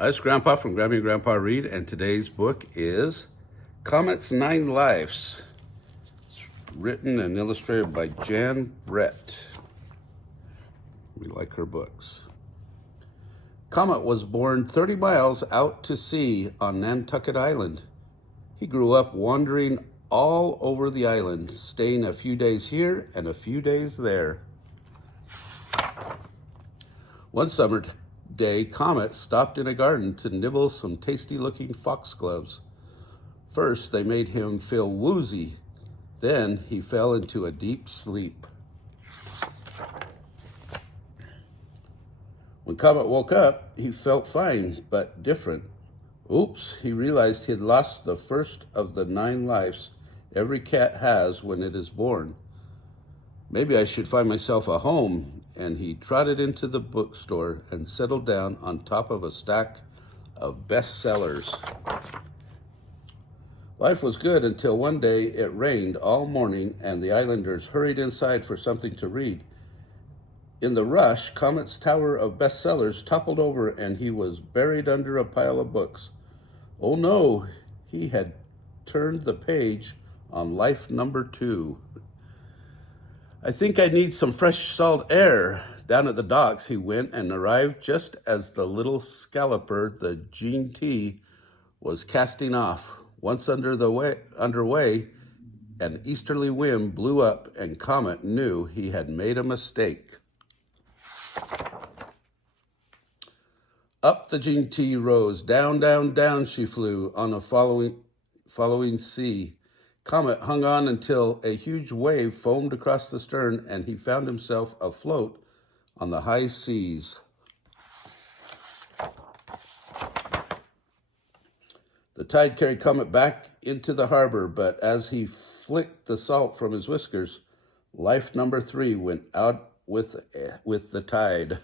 Hi, it's Grandpa from Grammy and Grandpa Read, and today's book is Comet's 9 Lives. It's written and illustrated by Jan Brett. We like her books. Comet was born 30 miles out to sea on Nantucket Island. He grew up wandering all over the island, staying a few days here and a few days there. One summer day, Comet stopped in a garden to nibble some tasty-looking foxgloves. First, they made him feel woozy. Then he fell into a deep sleep. When Comet woke up, he felt fine, but different. Oops, he realized he had lost the first of the 9 lives every cat has when it is born. Maybe I should find myself a home, and he trotted into the bookstore and settled down on top of a stack of bestsellers. Life was good until one day it rained all morning and the islanders hurried inside for something to read. In the rush, Comet's tower of bestsellers toppled over and he was buried under a pile of books. Oh no, he had turned the page on life number 2. I think I need some fresh salt air. Down at the docks he went and arrived just as the little scalloper, the Gene T, was casting off. Once underway, an easterly wind blew up and Comet knew he had made a mistake. Up the Gene T rose, down, down, down she flew on a following sea. Comet hung on until a huge wave foamed across the stern and he found himself afloat on the high seas. The tide carried Comet back into the harbor, but as he flicked the salt from his whiskers, life number 3 went out with the tide.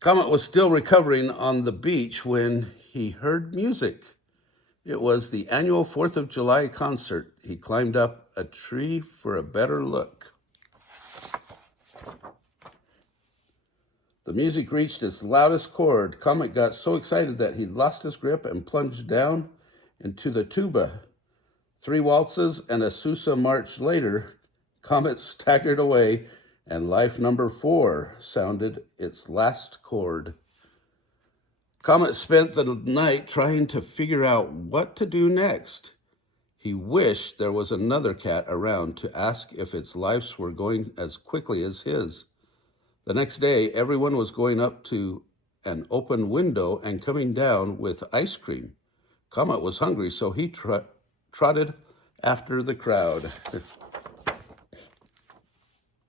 Comet was still recovering on the beach when he heard music. It was the annual 4th of July concert. He climbed up a tree for a better look. The music reached its loudest chord. Comet got so excited that he lost his grip and plunged down into the tuba. 3 waltzes and a Sousa march later, Comet staggered away and life number 4 sounded its last chord. Comet spent the night trying to figure out what to do next. He wished there was another cat around to ask if its lives were going as quickly as his. The next day, everyone was going up to an open window and coming down with ice cream. Comet was hungry, so he trotted after the crowd.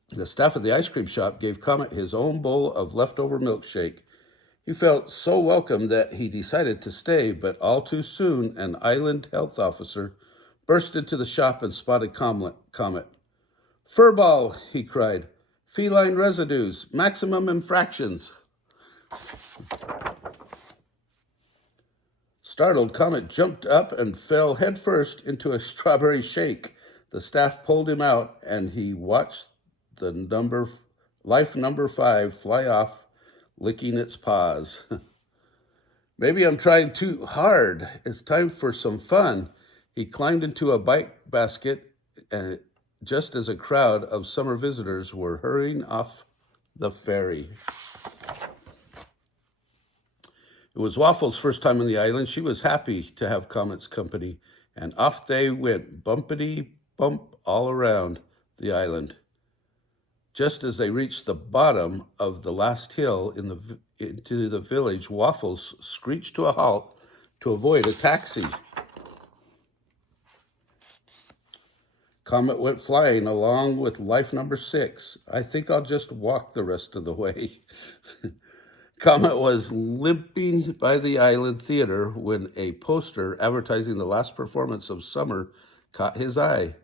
The staff at the ice cream shop gave Comet his own bowl of leftover milkshake. He felt so welcome that he decided to stay, but all too soon, an island health officer burst into the shop and spotted Comet. "Furball," he cried. "Feline residues, maximum infractions." Startled, Comet jumped up and fell headfirst into a strawberry shake. The staff pulled him out, and he watched the life number 5 fly off, licking its paws. "Maybe I'm trying too hard. It's time for some fun." He climbed into a bike basket just as a crowd of summer visitors were hurrying off the ferry. It was Waffle's first time on the island. She was happy to have Comet's company, and off they went, bumpity-bump all around the island. Just as they reached the bottom of the last hill into the village, Waffles screeched to a halt to avoid a taxi. Comet went flying along with life number 6. "I think I'll just walk the rest of the way." Comet was limping by the island theater when a poster advertising the last performance of summer caught his eye.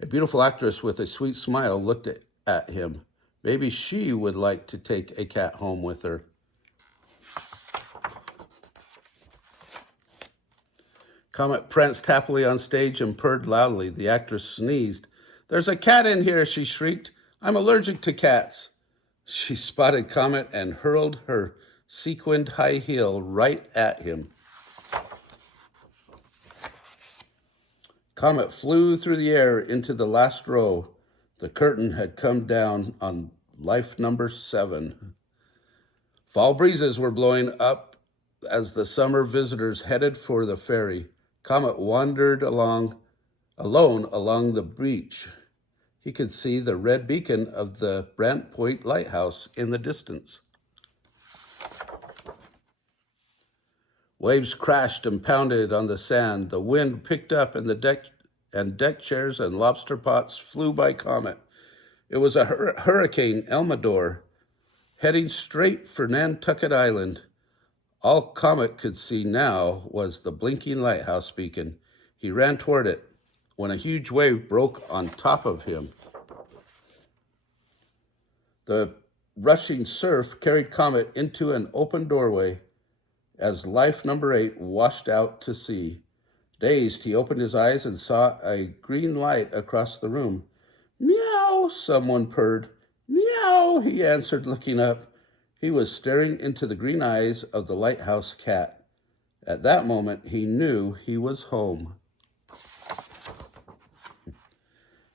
A beautiful actress with a sweet smile looked at him. Maybe she would like to take a cat home with her. Comet pranced happily on stage and purred loudly. The actress sneezed. "There's a cat in here," she shrieked. "I'm allergic to cats." She spotted Comet and hurled her sequined high heel right at him. Comet flew through the air into the last row. The curtain had come down on life number 7. Fall breezes were blowing up as the summer visitors headed for the ferry. Comet wandered alone along the beach. He could see the red beacon of the Brant Point Lighthouse in the distance. Waves crashed and pounded on the sand. The wind picked up, and deck chairs and lobster pots flew by Comet. It was a Hurricane Elmador, heading straight for Nantucket Island. All Comet could see now was the blinking lighthouse beacon. He ran toward it when a huge wave broke on top of him. The rushing surf carried Comet into an open doorway as life number 8 washed out to sea. Dazed, he opened his eyes and saw a green light across the room. "Meow," someone purred. "Meow," he answered, looking up. He was staring into the green eyes of the lighthouse cat. At that moment, he knew he was home.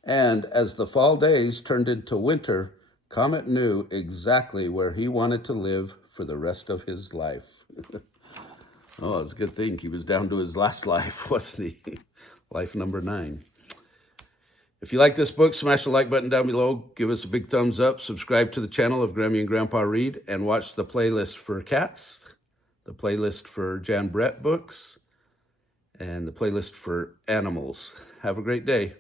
And as the fall days turned into winter, Comet knew exactly where he wanted to live for the rest of his life. Oh, it's a good thing he was down to his last life, wasn't he? Life number 9. If you like this book, smash the like button down below. Give us a big thumbs up. Subscribe to the channel of Grammy and Grandpa Read, and watch the playlist for cats, the playlist for Jan Brett books, and the playlist for animals. Have a great day.